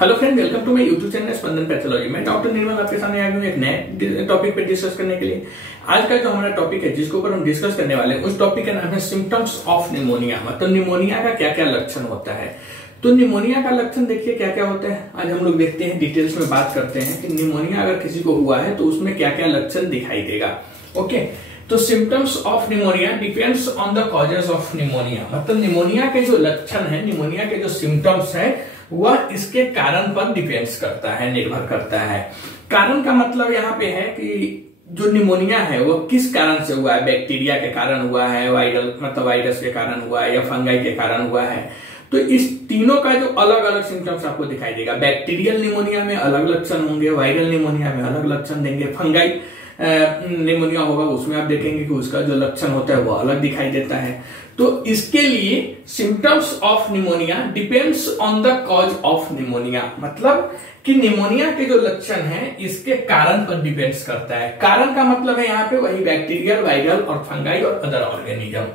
Hello friend, welcome to my YouTube channel Spandan pathology. मैं doctor Nirmal आपके सामने आ गया हूं एक नए टॉपिक पे डिस्कस करने के लिए। आज का जो हमारा टॉपिक है जिसके ऊपर हम डिस्कस करने वाले हैं उस टॉपिक का नाम है सिम्टम्स ऑफ निमोनिया। मतलब निमोनिया का क्या क्या लक्षण होता है। तो निमोनिया का लक्षण देखिए क्या क्या होता है, आज हम लोग देखते हैं, डिटेल्स में बात करते हैं कि निमोनिया अगर किसी को हुआ है तो उसमें क्या क्या लक्षण दिखाई देगा। ओके, तो symptoms of pneumonia depends on the causes of pneumonia. मतलब निमोनिया के जो लक्षण है, निमोनिया के जो सिम्टम्स है वह इसके कारण पर डिपेंड्स करता है, निर्भर करता है। कारण का मतलब यहाँ पे है कि जो निमोनिया है वो किस कारण से हुआ है, बैक्टीरिया के कारण हुआ है, वायरल मतलब वायरस के कारण हुआ है या फंगाई के कारण हुआ है। तो इस तीनों का जो अलग अलग सिम्टम्स आपको दिखाई देगा। बैक्टीरियल निमोनिया में अलग लक्षण होंगे, वायरल निमोनिया में अलग लक्षण देंगे, फंगाई निमोनिया होगा उसमें आप देखेंगे कि उसका जो लक्षण होता है वो अलग दिखाई देता है। तो इसके लिए symptoms of pneumonia depends on the cause of pneumonia. मतलब कि निमोनिया के जो लक्षण है इसके कारण पर डिपेंड्स करता है। कारण का मतलब है यहाँ पे वही बैक्टीरियल, वायरल और फंगाई और other organism.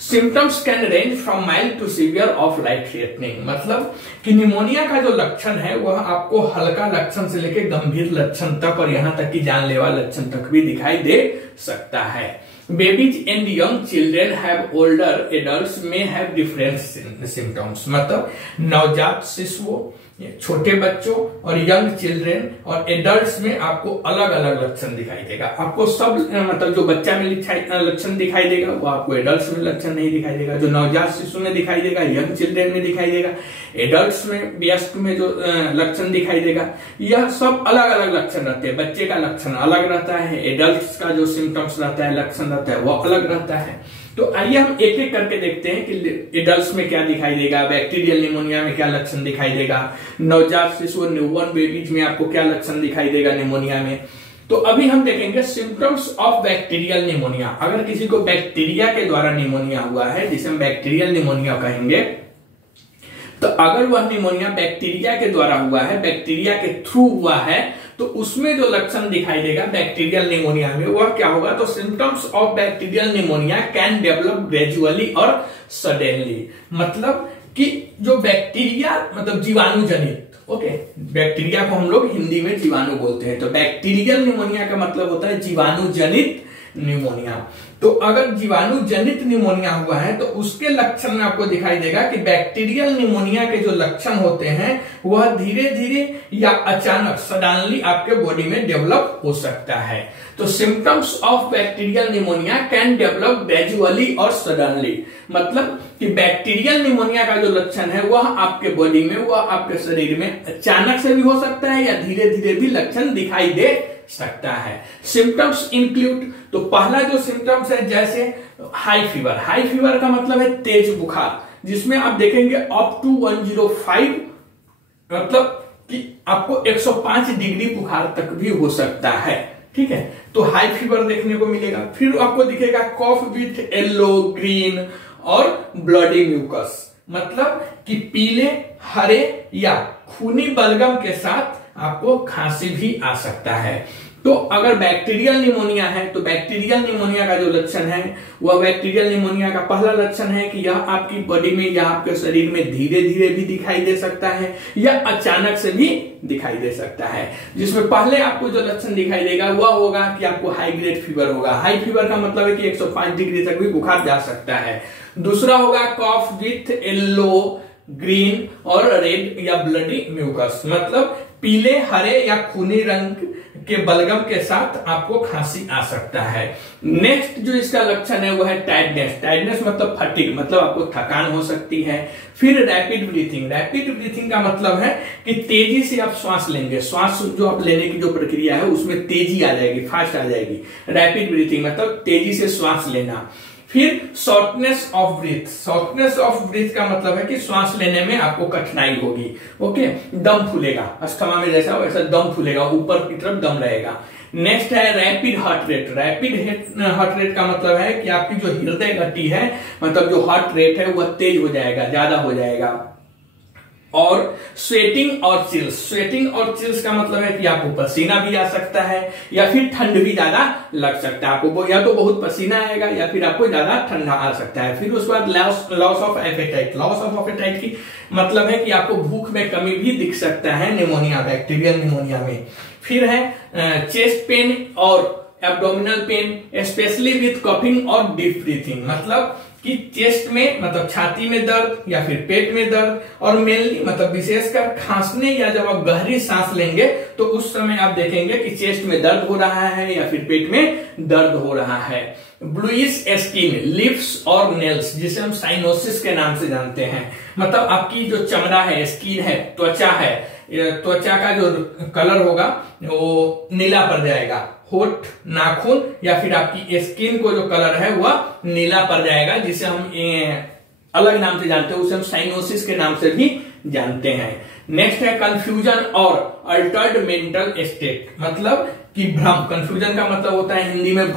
Symptoms can range from mild to severe of life threatening. मतलब कि निमोनिया का जो लक्षण है वह आपको हल्का लक्षण से लेकर गंभीर लक्षण तक और यहां तक कि जानलेवा लक्षण तक भी दिखाई दे सकता है। Babies and young children have older adults में हैव डिफरेंट सिम्टम्स। मतलब नवजात शिशुओं, छोटे बच्चों और यंग चिल्ड्रेन और एडल्ट्स में आपको अलग अलग लक्षण दिखाई देगा। आपको सब मतलब जो बच्चा में लक्षण दिखाई देगा वो आपको एडल्ट्स में लक्षण नहीं दिखाई देगा। जो नवजात शिशु में दिखाई देगा, यंग चिल्ड्रेन में दिखाई देगा, एडल्ट्स में, वयस्क में जो लक्षण दिखाई देगा, यह सब अलग अलग लक्षण रहते हैं। बच्चे का लक्षण अलग रहता है, एडल्ट्स का जो सिम्टम्स रहता है, लक्षण रहता है वो अलग रहता है। तो आइए हम एक एक करके देखते हैं कि एडल्ट्स में क्या दिखाई देगा, बैक्टीरियल निमोनिया में क्या लक्षण दिखाई देगा, नवजात शिशु न्यूबॉर्न बेबीज में आपको क्या लक्षण दिखाई देगा निमोनिया में। तो अभी हम देखेंगे सिम्टम्स ऑफ बैक्टीरियल निमोनिया। अगर किसी को बैक्टीरिया के द्वारा निमोनिया हुआ है, जिसे हम बैक्टीरियल निमोनिया कहेंगे, तो अगर वह निमोनिया बैक्टीरिया के द्वारा हुआ है, बैक्टीरिया के थ्रू हुआ है, तो उसमें जो लक्षण दिखाई देगा बैक्टीरियल निमोनिया में वह क्या होगा। तो symptoms of bacterial pneumonia can develop gradually और सडनली। मतलब कि जो बैक्टीरिया मतलब जीवाणु जनित, ओके, बैक्टीरिया को हम लोग हिंदी में जीवाणु बोलते हैं। तो बैक्टीरियल निमोनिया का मतलब होता है जीवाणु जनित निमोनिया। तो अगर जीवाणु जनित निमोनिया हुआ है तो उसके लक्षण में आपको दिखाई देगा कि बैक्टीरियल निमोनिया के जो लक्षण होते हैं वह धीरे धीरे या अचानक सडनली आपके बॉडी में डेवलप हो सकता है। तो symptoms of bacterial pneumonia can develop gradually और सडनली। मतलब कि बैक्टीरियल निमोनिया का जो लक्षण है वह आपके बॉडी में, वह आपके शरीर में अचानक से भी हो सकता है या धीरे धीरे भी लक्षण दिखाई दे सकता है। सिम्टम्स इंक्लूड, तो पहला जो सिम्टम्स है जैसे हाई फीवर। हाई फीवर का मतलब है तेज बुखार, जिसमें आप देखेंगे अप टू 105, मतलब कि आपको 105 डिग्री बुखार तक भी हो सकता है। ठीक है, तो हाई फीवर देखने को मिलेगा। फिर आपको दिखेगा कॉफ विथ येलो, ग्रीन और ब्लडी म्यूकस। मतलब कि पीले, हरे या खूनी बलगम के साथ आपको खांसी भी आ सकता है। तो अगर बैक्टीरियल निमोनिया है तो बैक्टीरियल निमोनिया का जो लक्षण है वह बैक्टीरियल निमोनिया का पहला लक्षण है कि यह आपकी बॉडी में या आपके शरीर में धीरे धीरे भी दिखाई दे सकता है या अचानक से भी दिखाई दे सकता है। जिसमें पहले आपको जो लक्षण दिखाई देगा वह होगा कि आपको हाई ग्रेड फीवर होगा। हाई फीवर का मतलब है कि 105 डिग्री तक भी बुखार जा सकता है। दूसरा होगा कॉफ विथ येलो, ग्रीन और रेड या ब्लडी म्यूकस। मतलब पीले, हरे या खूनी रंग के बलगम के साथ आपको खांसी आ सकता है। नेक्स्ट जो इसका लक्षण है वो है टायर्डनेस। टायर्डनेस मतलब फटीग, मतलब आपको थकान हो सकती है। फिर रैपिड ब्रीथिंग। रैपिड ब्रीथिंग का मतलब है कि तेजी से आप श्वास लेंगे, श्वास जो आप लेने की जो प्रक्रिया है उसमें तेजी आ जाएगी, फास्ट आ जाएगी। रैपिड ब्रीथिंग मतलब तेजी से श्वास लेना। फिर shortness of breathe. Shortness of breathe का मतलब है कि श्वास लेने में आपको कठिनाई होगी। ओके, दम फूलेगा, अस्थमा में जैसा वैसा दम फूलेगा, ऊपर की तरफ दम रहेगा। नेक्स्ट है rapid heart rate. Rapid heart rate का मतलब है कि आपकी जो हृदय गति है, मतलब जो हार्ट रेट है वह तेज हो जाएगा, ज्यादा हो जाएगा। और स्वेटिंग और चिल्स। स्वेटिंग और चिल्स का मतलब है कि आपको पसीना भी आ सकता है या फिर ठंड भी ज्यादा लग सकता है। आपको या तो बहुत पसीना आएगा या फिर आपको ज्यादा ठंडा आ सकता है। फिर उसके बाद loss of appetite. Loss of appetite की मतलब है कि आपको भूख में कमी भी दिख सकता है निमोनिया, बैक्टीरियल निमोनिया में। फिर है चेस्ट पेन और abdominal pain specially with coughing और डीप ब्रीथिंग। मतलब कि चेस्ट में मतलब छाती में दर्द या फिर पेट में दर्द, और मेनली मतलब विशेषकर खांसने या जब आप गहरी सांस लेंगे तो उस समय आप देखेंगे कि चेस्ट में दर्द हो रहा है या फिर पेट में दर्द हो रहा है। ब्लूइश स्किन, लिप्स और नेल्स, जिसे हम साइनोसिस के नाम से जानते हैं। मतलब आपकी जो चमड़ा है, स्किन है, त्वचा है, त्वचा का जो कलर होगा वो नीला पड़ जाएगा। होठ, नाखून या फिर आपकी स्किन को जो कलर है वह नीला पड़ जाएगा, जिसे हम अलग नाम से जानते हैं, उसे हम साइनोसिस के नाम से भी जानते हैं। नेक्स्ट है कंफ्यूजन और अल्टर्ड मेंटल स्टेट। मतलब कि भ्रम, कंफ्यूजन का मतलब होता है हिंदी में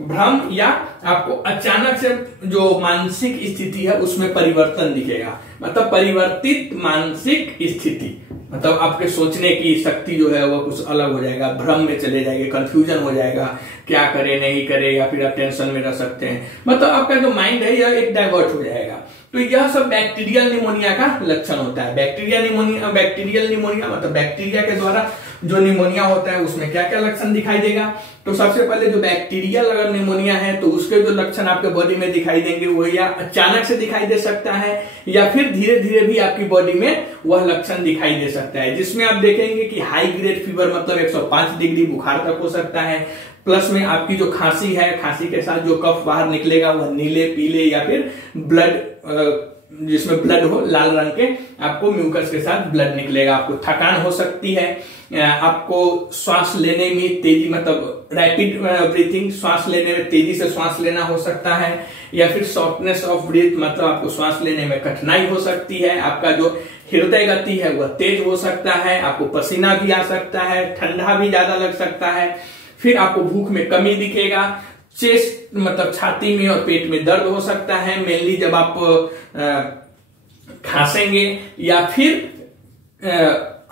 भ्रम या आपको अचानक से जो मानसिक स्थिति है उसमें परिवर्तन दिखेगा। मतलब परिवर्तित मानसिक स्थिति, मतलब आपके सोचने की शक्ति जो है वो कुछ अलग हो जाएगा, भ्रम में चले जाएंगे, कंफ्यूजन हो जाएगा, क्या करे नहीं करे, या फिर आप टेंशन में रह सकते हैं। मतलब आपका जो माइंड है यह एक डाइवर्ट हो जाएगा। तो यह सब बैक्टीरियल निमोनिया का लक्षण होता है। बैक्टीरियल निमोनिया मतलब बैक्टीरिया के द्वारा जो निमोनिया होता है उसमें क्या क्या लक्षण दिखाई देगा। तो सबसे पहले जो बैक्टीरियल अगर निमोनिया है तो उसके जो लक्षण आपके बॉडी में दिखाई देंगे वो या अचानक से दिखाई दे सकता है या फिर धीरे धीरे भी आपकी बॉडी में वह लक्षण दिखाई दे सकता है, जिसमें आप देखेंगे कि हाई ग्रेड फीवर मतलब 105 डिग्री बुखार तक हो सकता है। प्लस में आपकी जो खांसी है, खांसी के साथ जो कफ बाहर निकलेगा वह नीले, पीले या फिर ब्लड, जिसमें ब्लड हो लाल रंग के, आपको म्यूकस के साथ ब्लड निकलेगा। आपको थकान हो सकती है, आपको श्वास लेने में तेजी, मतलब रैपिड ब्रीथिंग, श्वास लेने में तेजी से श्वास लेना हो सकता है, या फिर शॉर्टनेस ऑफ ब्रीथ मतलब आपको श्वास लेने में कठिनाई हो सकती है। आपका जो हृदय गति है वह तेज हो सकता है, आपको पसीना भी आ सकता है, ठंडा भी ज्यादा लग सकता है। फिर आपको भूख में कमी दिखेगा, चेस्ट मतलब छाती में और पेट में दर्द हो सकता है, मेनली जब आप खांसेंगे या फिर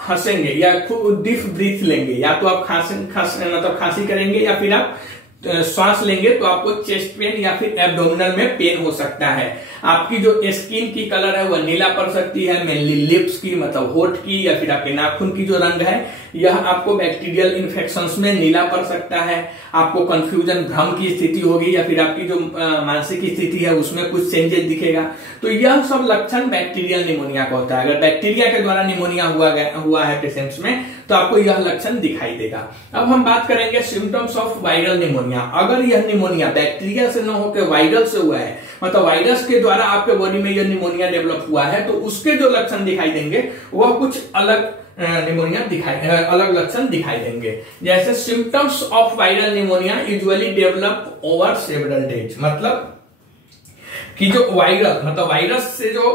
हंसेंगे या खूब डीप ब्रीथ लेंगे, या तो आप खांसी करेंगे या फिर आप श्वास लेंगे तो आपको चेस्ट पेन या फिर एब्डोमिनल में पेन हो सकता है। आपकी जो स्किन की कलर है वह नीला पड़ सकती है, मेनली लिप्स की मतलब होठ की या फिर आपके नाखून की जो रंग है यह आपको बैक्टीरियल इन्फेक्शंस में नीला पड़ सकता है। आपको कंफ्यूजन, भ्रम की स्थिति होगी या फिर आपकी जो मानसिक स्थिति है उसमें कुछ चेंजेस दिखेगा। तो यह सब लक्षण बैक्टीरियल निमोनिया का होता है। अगर बैक्टीरिया के द्वारा निमोनिया हुआ है पेशेंट्स में तो आपको यह लक्षण दिखाई देगा। अब हम बात करेंगे सिम्टम्स ऑफ वायरल निमोनिया। अगर यह निमोनिया बैक्टीरिया से न होकर वायरल से हुआ है, मतलब वायरस के द्वारा आपके बॉडी में यह निमोनिया डेवलप हुआ है, तो उसके जो लक्षण दिखाई देंगे वह कुछ अलग अलग लक्षण दिखाई देंगे। जैसे symptoms of viral pneumonia usually develop over several days. मतलब कि जो वायरस से जो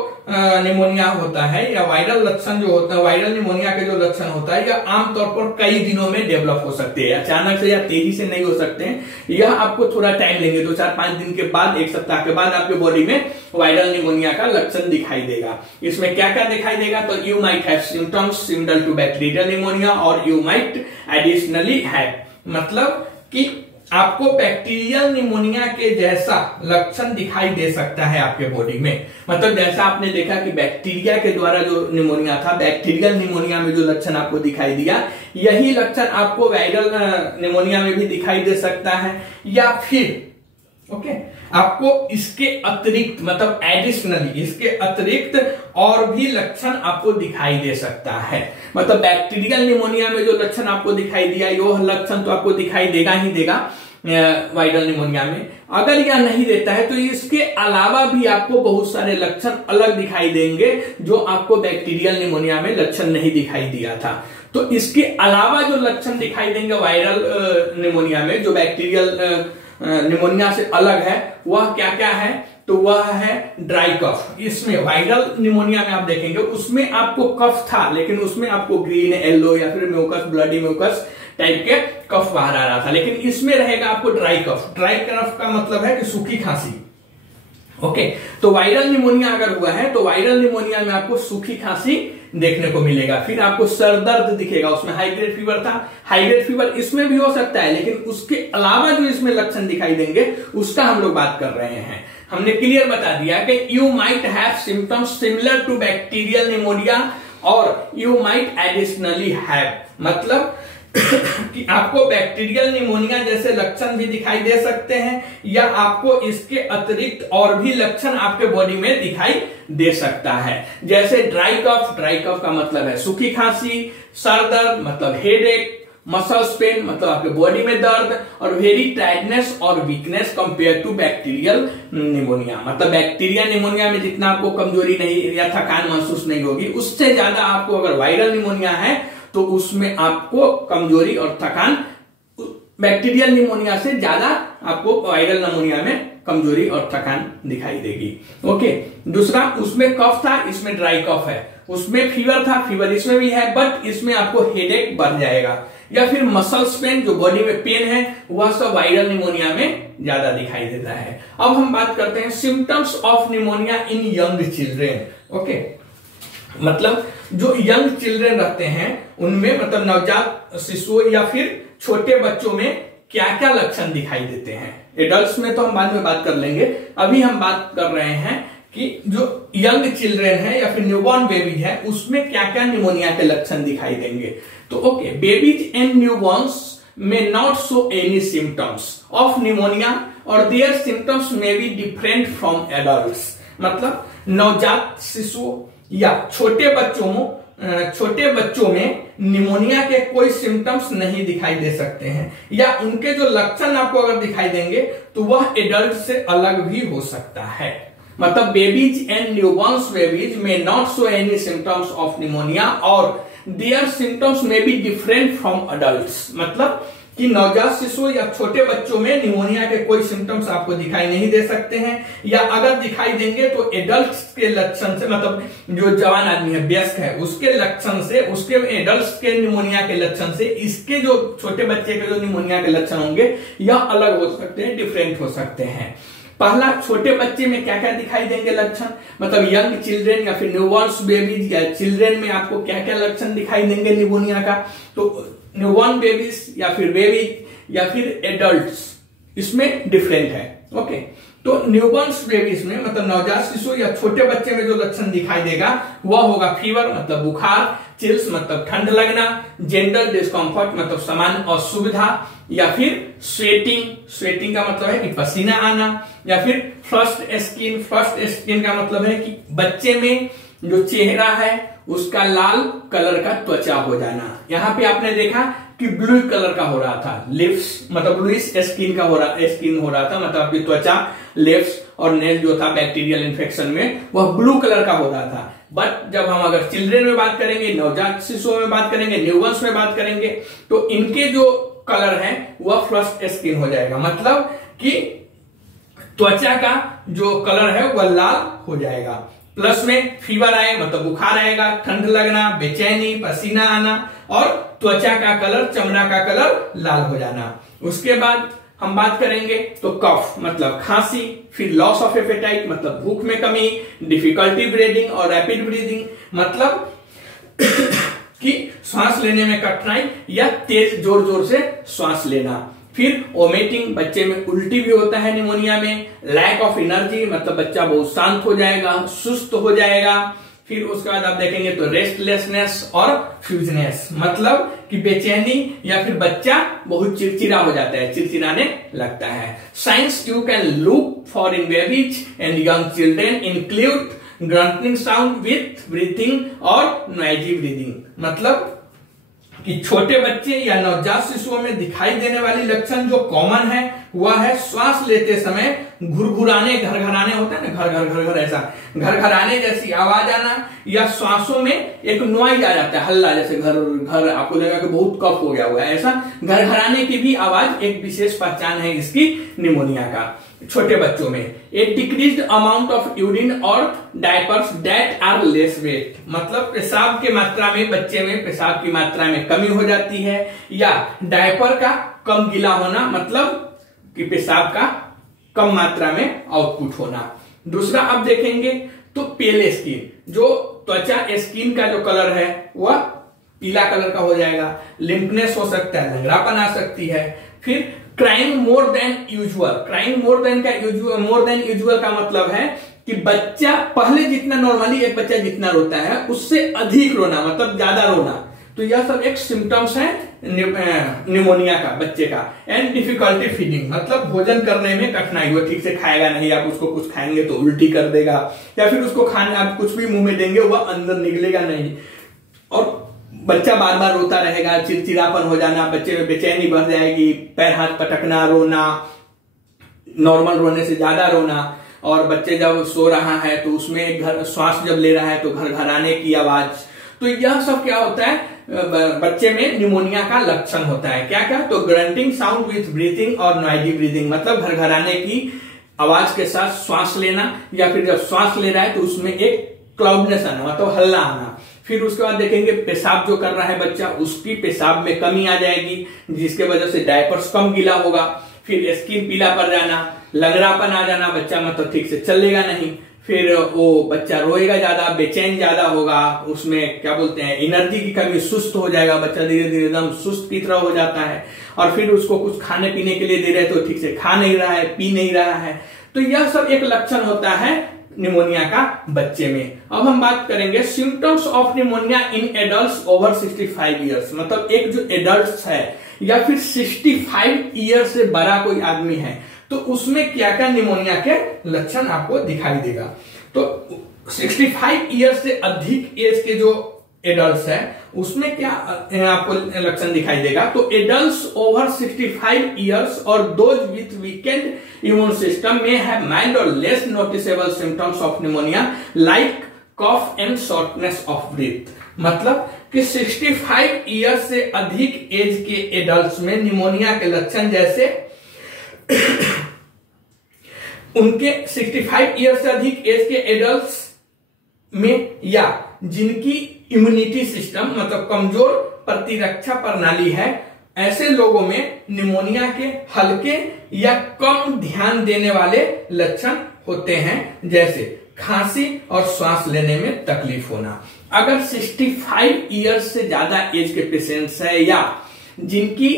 निमोनिया होता है या वायरल लक्षण जो होता है, वायरल निमोनिया के जो लक्षण होता है यह आमतौर पर कई दिनों में डेवलप हो सकते हैं, अचानक से या तेजी से नहीं हो सकते हैं। यह आपको थोड़ा टाइम लेंगे, 2-4-5 दिन के बाद, 1 सप्ताह के बाद आपके बॉडी में वायरल निमोनिया का लक्षण दिखाई देगा। इसमें क्या क्या दिखाई देगा? तो you might have symptoms similar to bacterial pneumonia और यू माइट एडिशनली हैव, मतलब कि आपको बैक्टीरियल निमोनिया के जैसा लक्षण दिखाई दे सकता है आपके बॉडी में। मतलब जैसा आपने देखा कि बैक्टीरिया के द्वारा जो निमोनिया था, बैक्टीरियल निमोनिया में जो लक्षण आपको दिखाई दिया, यही लक्षण आपको वायरल निमोनिया में भी दिखाई दे सकता है। या फिर आपको इसके अतिरिक्त मतलब एडिशनली इसके अतिरिक्त और भी लक्षण आपको दिखाई दे सकता है। मतलब बैक्टीरियल निमोनिया में जो लक्षण आपको दिखाई दिया यह लक्षण तो आपको दिखाई देगा ही देगा वायरल निमोनिया में। अगर यह नहीं देता है तो इसके अलावा भी आपको बहुत सारे लक्षण अलग दिखाई देंगे जो आपको बैक्टीरियल निमोनिया में लक्षण नहीं दिखाई दिया था। तो इसके अलावा जो लक्षण दिखाई देंगे वायरल निमोनिया में जो बैक्टीरियल निमोनिया से अलग है वह क्या क्या है? तो वह है ड्राई कफ। इसमें वायरल निमोनिया में आप देखेंगे उसमें आपको कफ था, लेकिन उसमें आपको ग्रीन, येलो या फिर म्यूकस, ब्लडी म्यूकस टाइप के कफ बाहर आ रहा था, लेकिन इसमें रहेगा आपको ड्राई कफ। ड्राई कफ का मतलब है कि सूखी खांसी। ओके, तो वायरल निमोनिया अगर हुआ है तो वायरल निमोनिया में आपको सूखी खांसी देखने को मिलेगा, फिर आपको सर दर्द दिखेगा। उसमें हाई ग्रेड फीवर था, हाई ग्रेड फीवर इसमें भी हो सकता है, लेकिन उसके अलावा जो इसमें लक्षण दिखाई देंगे उसका हम लोग बात कर रहे हैं। हमने क्लियर बता दिया कि you might have symptoms similar to bacterial pneumonia और यू माइट एडिशनली हैव, मतलब कि आपको बैक्टीरियल निमोनिया जैसे लक्षण भी दिखाई दे सकते हैं या आपको इसके अतिरिक्त और भी लक्षण आपके बॉडी में दिखाई दे सकता है। जैसे ड्राई कफ, ड्राई कफ का मतलब है सूखी खांसी, सर दर्द मतलब हेडेक, मसल्स पेन मतलब आपके बॉडी में दर्द, और वेरी टायर्डनेस और weakness compare to bacterial pneumonia, मतलब बैक्टीरिया निमोनिया में जितना आपको कमजोरी नहीं या थकान महसूस नहीं होगी, उससे ज्यादा आपको अगर वायरल निमोनिया है तो उसमें आपको कमजोरी और थकान बैक्टीरियल निमोनिया से ज्यादा आपको वायरल निमोनिया में कमजोरी और थकान दिखाई देगी। ओके, दूसरा उसमें कफ था, इसमें ड्राई कफ है, उसमें फीवर था, फीवर इसमें भी है, बट इसमें आपको हेडेक बढ़ जाएगा, या फिर मसल्स पेन जो बॉडी में पेन है वह सब वायरल निमोनिया में ज्यादा दिखाई देता है। अब हम बात करते हैं symptoms of pneumonia in young children. Okay, मतलब जो यंग चिल्ड्रेन रहते हैं उनमें, मतलब नवजात शिशुओं या फिर छोटे बच्चों में क्या क्या लक्षण दिखाई देते हैं। एडल्ट्स में तो हम बाद में बात कर लेंगे, अभी हम बात कर रहे हैं कि जो यंग चिल्ड्रेन है या फिर न्यूबॉर्न बेबीज है उसमें क्या क्या निमोनिया के लक्षण दिखाई देंगे। तो okay, babies and newborn's may not show any symptoms of pneumonia or their symptoms may be different from adults, मतलब नवजात शिशुओं या छोटे बच्चों में निमोनिया के कोई सिम्टम्स नहीं दिखाई दे सकते हैं, या उनके जो लक्षण आपको अगर दिखाई देंगे तो वह एडल्ट से अलग भी हो सकता है। मतलब बेबीज एंड न्यूबॉर्न्स बेबीज में not show any symptoms of pneumonia और देयर सिम्टम्स में बी डिफरेंट फ्रॉम अडल्ट्स, मतलब कि नवजात शिशु या छोटे बच्चों में निमोनिया के कोई सिम्टम्स आपको दिखाई नहीं दे सकते हैं, या अगर दिखाई देंगे तो एडल्ट्स के लक्षण से, मतलब जो जवान आदमी है, वयस्क है, उसके लक्षण से, उसके एडल्ट्स के निमोनिया के लक्षण से इसके जो छोटे बच्चे के जो निमोनिया के लक्षण होंगे यह अलग हो सकते हैं, डिफरेंट हो सकते हैं। पहला, छोटे बच्चे में क्या क्या दिखाई देंगे लक्षण, मतलब यंग चिल्ड्रेन या फिर न्यूबॉर्न्स बेबीज या चिल्ड्रेन में आपको क्या क्या लक्षण दिखाई देंगे निमोनिया का। तो न्यूबॉर्न बेबीज या फिर बेबी या फिर एडल्ट्स इसमें डिफरेंट है। ओके, तो न्यूबॉर्न्स बेबीज में, मतलब नवजात शिशु या छोटे बच्चे में जो लक्षण दिखाई देगा वह होगा फीवर मतलब बुखार, चिल्स मतलब ठंड लगना, जनरल डिस्कम्फर्ट मतलब सामान्य असुविधा, या फिर स्वेटिंग का मतलब है कि पसीना आना, या फिर फ्लश्ड स्किन का मतलब है कि बच्चे में जो चेहरा है उसका लाल कलर का त्वचा हो जाना। यहाँ पे आपने देखा कि ब्लू कलर का हो रहा था, लिप्स मतलब ब्लूइश स्किन हो रहा था, मतलब आपकी त्वचा, लिप्स और नेल जो था बैक्टीरियल इन्फेक्शन में वह ब्लू कलर का हो रहा था। बट जब हम अगर चिल्ड्रेन में बात करेंगे, नवजात शिशुओं में बात करेंगे, न्यूबॉर्न्स में बात करेंगे, तो इनके जो कलर है वह फ्लश्ड स्किन हो जाएगा, मतलब कि त्वचा का जो कलर है वह लाल हो जाएगा। प्लस में फीवर आए मतलब बुखार आएगा, ठंड लगना, बेचैनी, पसीना आना और त्वचा का कलर, चमड़ा का कलर लाल हो जाना। उसके बाद हम बात करेंगे तो कफ मतलब खांसी, फिर लॉस ऑफ एपेटाइट मतलब भूख में कमी, डिफिकल्टी ब्रीदिंग और रैपिड ब्रीदिंग मतलब कि श्वास लेने में कठिनाई या तेज जोर जोर से श्वास लेना। फिर वोमिटिंग, बच्चे में उल्टी भी होता है निमोनिया में। लैक ऑफ एनर्जी मतलब बच्चा बहुत शांत हो जाएगा, सुस्त हो जाएगा। फिर उसके बाद आप देखेंगे तो रेस्टलेसनेस और फ्यूजनेस मतलब कि बेचैनी या फिर बच्चा बहुत चिड़चिड़ा हो जाता है, चिड़चिड़ाने लगता है। Science you can look for in babies and young children include grunting sound with breathing और नॉइजी ब्रीदिंग, मतलब कि छोटे बच्चे या नवजात शिशुओं में दिखाई देने वाली लक्षण जो कॉमन है वह है श्वास लेते समय घुरघुराने, घरघराने होता है ना, घर घर घर घर ऐसा घरघराने जैसी आवाज आना, या श्वासों में एक नॉइज आ जाता है हल्ला, जैसे घर घर आपको लगा कि बहुत कफ हो गया हुआ है, ऐसा घरघराने की भी आवाज एक विशेष पहचान है इसकी निमोनिया का छोटे बच्चों में। A decreased amount of urine और diapers that are less wet मतलब पेशाब की मात्रा में, बच्चे में पेशाब की मात्रा में कमी हो जाती है, या डायपर का कम गीला होना मतलब कि पेशाब का कम मात्रा में आउटपुट होना। दूसरा आप देखेंगे तो पेले स्किन, जो त्वचा स्किन का जो कलर है वह पीला कलर का हो जाएगा। लिम्पनेस हो सकता है, लंगड़ापन आ सकती है। फिर crying more than usual, crying more than usual का मतलब है कि बच्चा पहले जितना नॉर्मली एक बच्चा जितना रोता है उससे अधिक रोना, मतलब ज्यादा रोना। तो यह सब एक सिम्टम्स है निमोनिया का बच्चे का। एंड डिफिकल्टी फीडिंग, मतलब भोजन करने में कठिनाई, वो ठीक से खाएगा नहीं, आप उसको कुछ खाएंगे तो उल्टी कर देगा, या फिर उसको खाने आप कुछ भी मुंह में देंगे वह अंदर निकलेगा नहीं, और बच्चा बार बार रोता रहेगा, चिड़चिड़ापन हो जाना, बच्चे में बेचैनी बढ़ जाएगी, पैर हाथ पटकना, रोना, नॉर्मल रोने से ज्यादा रोना, और बच्चे जब सो रहा है तो उसमें श्वास जब ले रहा है तो घरघराने की आवाज। तो यह सब क्या होता है, बच्चे में निमोनिया का लक्षण होता है। क्या क्या, तो ग्रंटिंग साउंड विथ ब्रीथिंग और नॉइजी ब्रीथिंग, मतलब घरघराने की आवाज के साथ श्वास लेना, या फिर जब श्वास ले रहा है तो उसमें एक क्लाउडनेस आना, मतलब हल्ला आना। फिर उसके बाद देखेंगे पेशाब जो कर रहा है बच्चा, उसकी पेशाब में कमी आ जाएगी, जिसके वजह से डायपर्स कम गीला होगा। फिर स्किन पीला पड़ जाना, लंगड़ापन आ जाना, बच्चा मतलब ठीक से चलेगा नहीं। फिर वो बच्चा रोएगा ज्यादा, बेचैन ज्यादा होगा, उसमें क्या बोलते हैं एनर्जी की कमी, सुस्त हो जाएगा बच्चा, धीरे धीरे एकदम सुस्त की तरह हो जाता है। और फिर उसको कुछ खाने पीने के लिए दे रहे तो ठीक से खा नहीं रहा है, पी नहीं रहा है। तो यह सब एक लक्षण होता है निमोनिया का बच्चे में। अब हम बात करेंगे symptoms of pneumonia in adults over 65 years, मतलब एक जो एडल्ट्स है या फिर 65 ईयर से बड़ा कोई आदमी है तो उसमें क्या क्या निमोनिया के लक्षण आपको दिखाई देगा। तो 65 ईयर से अधिक एज के जो एडल्ट्स है उसमें क्या आपको लक्षण दिखाई देगा, तो एडल्ट्स ओवर 65 ईयर्स और those with weakened immune system में हैव माइल्ड और less noticeable symptoms of pneumonia like cough and shortness of breath. मतलब कि 65 ईयर्स से अधिक एज के एडल्ट्स में निमोनिया के लक्षण जैसे उनके 65 ईयर्स से अधिक एज के एडल्ट्स में, या जिनकी इम्यूनिटी सिस्टम मतलब कमजोर प्रतिरक्षा प्रणाली है, ऐसे लोगों में निमोनिया के हल्के या कम ध्यान देने वाले लक्षण होते हैं, जैसे खांसी और श्वास लेने में तकलीफ होना। अगर 65 ईयर्स से ज्यादा एज के पेशेंट्स है या जिनकी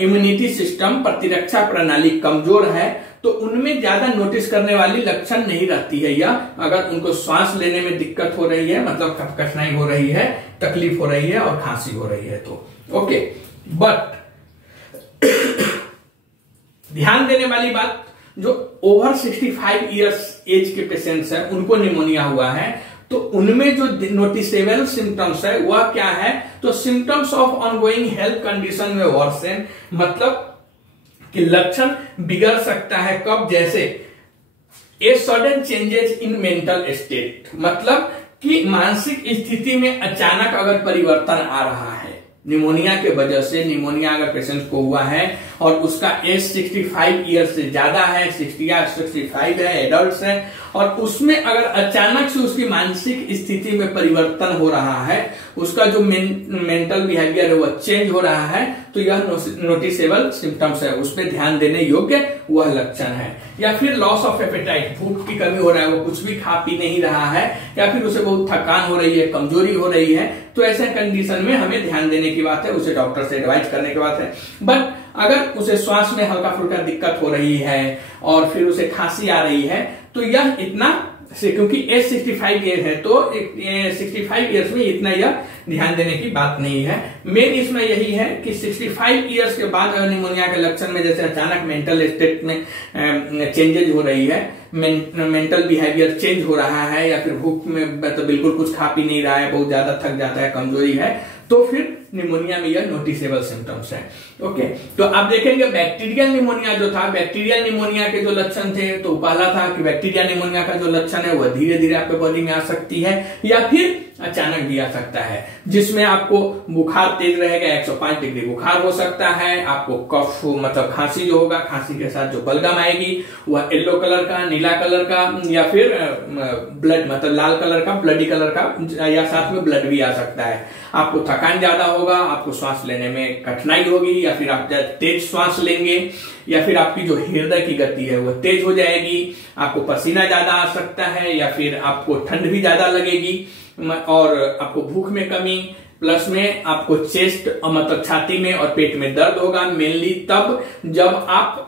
इम्यूनिटी सिस्टम प्रतिरक्षा प्रणाली कमजोर है तो उनमें ज्यादा नोटिस करने वाली लक्षण नहीं रहती है, या अगर उनको श्वास लेने में दिक्कत हो रही है, मतलब कठिनाई हो रही है, तकलीफ हो रही है और खांसी हो रही है तो ओके। बट ध्यान देने वाली बात, जो ओवर 65 ईयर्स एज के पेशेंट्स है उनको निमोनिया हुआ है तो उनमें जो नोटिसेबल सिम्टम्स है वह क्या है, तो symptoms of ongoing health condition में वर्सन, मतलब कि लक्षण बिगड़ सकता है कब, जैसे a sudden changes in mental state, मतलब कि मानसिक स्थिति में अचानक अगर परिवर्तन आ रहा है निमोनिया के वजह से। निमोनिया अगर पेशेंट को हुआ है और उसका एज 65 ईयर से ज्यादा है, 60 या 65 है, एडल्ट है, और उसमें अगर अचानक से उसकी मानसिक स्थिति में परिवर्तन हो रहा है, उसका जो मेंटल बिहेवियर है वह चेंज हो रहा है, तो यह नोटिसेबल सिम्टम्स है, उस पर ध्यान देने योग्य वह लक्षण है। या फिर लॉस ऑफ एपेटाइट, भूख की कमी हो रहा है, वो कुछ भी खा पी नहीं रहा है, या फिर उसे बहुत थकान हो रही है, कमजोरी हो रही है, तो ऐसे कंडीशन में हमें ध्यान देने की बात है, उसे डॉक्टर से एडवाइस करने की बात है। बट अगर उसे श्वास में हल्का फुल्का दिक्कत हो रही है और फिर उसे खांसी आ रही है तो यह इतना से, क्योंकि एज 65 ईयर है तो 65 ईयर्स में इतना यह ध्यान देने की बात नहीं है। मेन इसमें यही है कि 65 ईयर्स के बाद अगर निमोनिया के लक्षण में जैसे अचानक मेंटल स्टेट में चेंजेज हो रही है, मेंटल बिहेवियर चेंज हो रहा है, या फिर भूख में तो बिल्कुल कुछ खा पी नहीं रहा है, बहुत ज्यादा थक जाता है, कमजोरी है, तो फिर निमोनिया में यह नोटिसेबल सिम्टम्स है। ओके, तो आप देखेंगे बैक्टीरियल निमोनिया जो था, बैक्टीरियल निमोनिया के जो लक्षण थे, तो पहला था कि बैक्टीरिया निमोनिया का जो लक्षण है वह धीरे धीरे आपके बॉडी में आ सकती है या फिर अचानक भी आ सकता है, जिसमें आपको बुखार तेज रहेगा, 105 डिग्री बुखार हो सकता है, आपको कफ मतलब खांसी जो होगा, खांसी के साथ जो बलगम आएगी वह येलो कलर का, नीला कलर का, या फिर ब्लड मतलब लाल कलर का, ब्लडी कलर का, या साथ में ब्लड भी आ सकता है। आपको थकान ज्यादा होगा, आपको श्वास लेने में कठिनाई होगी, या फिर आप तेज श्वास लेंगे, या फिर आपकी जो हृदय की गति है वो तेज हो जाएगी, आपको पसीना ज्यादा आ सकता है, या फिर आपको ठंड भी ज्यादा लगेगी, और आपको भूख में कमी, प्लस में आपको चेस्ट मतलब छाती में और पेट में दर्द होगा, मेनली तब जब आप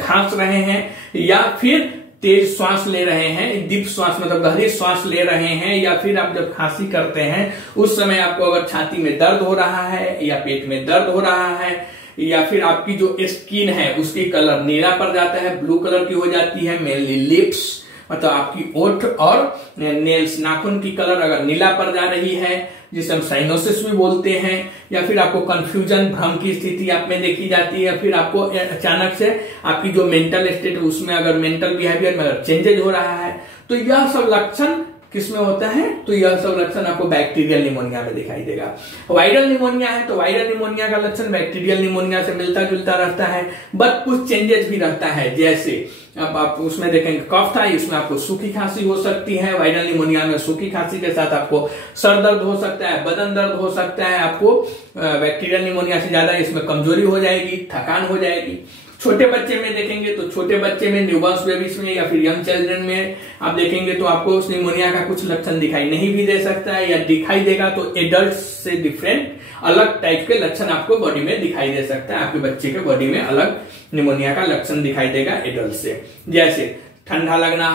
खांस रहे हैं या फिर तेज श्वास ले रहे हैं, डीप श्वास मतलब गहरी श्वास ले रहे हैं, या फिर आप जब खांसी करते हैं उस समय आपको अगर छाती में दर्द हो रहा है या पेट में दर्द हो रहा है, या फिर आपकी जो स्किन है उसकी कलर नीला पड़ जाता है, ब्लू कलर की हो जाती है, मेनली लिप्स मतलब आपकी ओठ और नेल्स नाखून की कलर अगर नीला पड़ जा रही है, जिसे हम साइनोसिस भी बोलते हैं, या फिर आपको कंफ्यूजन भ्रम की स्थिति आप में देखी जाती है, या फिर आपको अचानक से आपकी जो मेंटल स्टेट है उसमें अगर मेंटल बिहेवियर में अगर चेंजेज हो रहा है, तो यह सब लक्षण किसमें होता है, तो यह सब लक्षण आपको बैक्टीरियल निमोनिया में दिखाई देगा। वायरल निमोनिया है तो वायरल निमोनिया का लक्षण बैक्टीरियल निमोनिया से मिलता जुलता रहता है, बट कुछ चेंजेस भी रहता है। जैसे अब आप उसमें देखेंगे कफ था, इसमें आपको सूखी खांसी हो सकती है, वायरल निमोनिया में सूखी खांसी के साथ आपको सर दर्द हो सकता है, बदन दर्द हो सकता है, आपको बैक्टीरियल निमोनिया से ज्यादा इसमें कमजोरी हो जाएगी, थकान हो जाएगी। छोटे बच्चे में देखेंगे तो छोटे बच्चे में, न्यूबॉर्न बेबीज में या फिर यंग चिल्ड्रन में आप देखेंगे तो आपको उस निमोनिया का कुछ लक्षण दिखाई नहीं भी दे सकता है, या दिखाई देगा तो एडल्ट से डिफरेंट अलग टाइप के लक्षण आपको बॉडी में दिखाई दे सकता है। आपके बच्चे के बॉडी में अलग निमोनिया का लक्षण दिखाई देगा एडल्ट से, जैसे ठंडा लगना,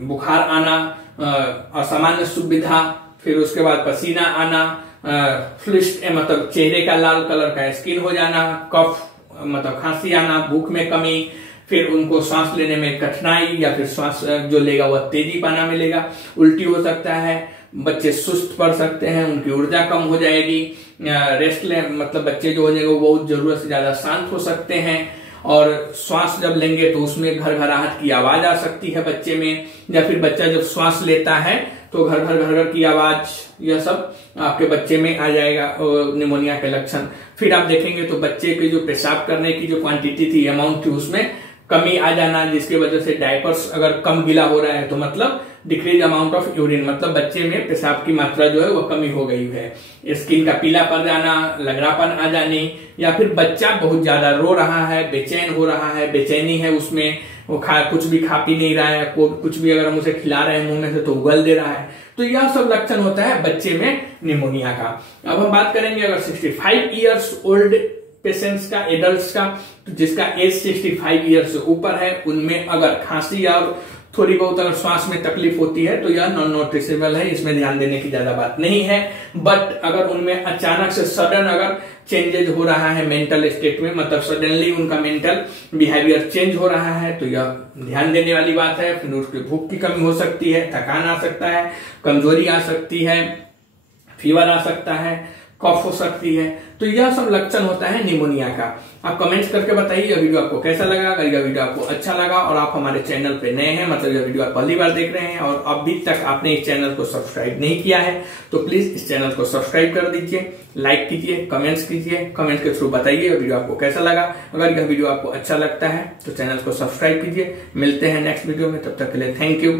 बुखार आना, असामान्य सुविधा, फिर उसके बाद पसीना आना, फ्लिस्ट मतलब चेहरे का लाल कलर का स्किन हो जाना, कफ मतलब खांसी आना, भूख में कमी, फिर उनको सांस लेने में कठिनाई, या फिर सांस जो लेगा वह तेजी पाना मिलेगा, उल्टी हो सकता है, बच्चे सुस्त पड़ सकते हैं, उनकी ऊर्जा कम हो जाएगी, रेस्टलेस मतलब बच्चे जो हो जाएंगे वो बहुत जरूरत से ज्यादा शांत हो सकते हैं, और श्वास जब लेंगे तो उसमें घरघराहट की आवाज आ सकती है बच्चे में, या फिर बच्चा जब श्वास लेता है तो घर घर की आवाज, यह सब आपके बच्चे में आ जाएगा निमोनिया के लक्षण। फिर आप देखेंगे तो बच्चे के जो पेशाब करने की जो क्वांटिटी थी, अमाउंट थी, उसमें कमी आ जाना, जिसकी वजह से डायपर्स अगर कम गीला हो रहा है तो मतलब डिक्रीज अमाउंट ऑफ यूरिन, मतलब बच्चे में पेशाब की मात्रा जो है वो कमी हो गई है। स्किन का पीला पड़ जाना, लगरापन आ जाने, या फिर बच्चा बहुत ज्यादा रो रहा है, बेचैन हो रहा है, बेचैनी है उसमें, वो कुछ भी खा पी नहीं रहा है, कुछ भी अगर हम उसे खिला रहे हैं मुंह में से तो उगल दे रहा है, तो यह सब लक्षण होता है बच्चे में निमोनिया का। अब हम बात करेंगे अगर 65 ईयर्स ओल्ड पेशेंट्स का, एडल्ट्स का, तो जिसका एज 65 ईयर से ऊपर है, उनमें अगर खांसी या थोड़ी बहुत अगर श्वास में तकलीफ होती है तो यह नॉन नोटिसेबल है, इसमें ध्यान देने की ज्यादा बात नहीं है। बट अगर उनमें अचानक से सडन अगर चेंजेज हो रहा है मेंटल स्टेट में, मतलब सडनली उनका मेंटल बिहेवियर चेंज हो रहा है, तो यह ध्यान देने वाली बात है। फिर उसकी भूख की कमी हो सकती है, थकान आ सकता है, कमजोरी आ सकती है, फीवर आ सकता है, कफ हो सकती है, तो यह सब लक्षण होता है निमोनिया का। आप कमेंट्स करके बताइए यह वीडियो आपको कैसा लगा। अगर यह वीडियो आपको अच्छा लगा और आप हमारे चैनल पे नए हैं, मतलब यह वीडियो आप पहली बार देख रहे हैं और अभी तक आपने इस चैनल को सब्सक्राइब नहीं किया है, तो प्लीज इस चैनल को सब्सक्राइब कर दीजिए, लाइक कीजिए, कमेंट्स कीजिए, कमेंट के थ्रू बताइए यह वीडियो आपको कैसा लगा। अगर यह वीडियो आपको अच्छा लगता है तो चैनल को सब्सक्राइब कीजिए। मिलते हैं नेक्स्ट वीडियो में, तब तक के लिए थैंक यू।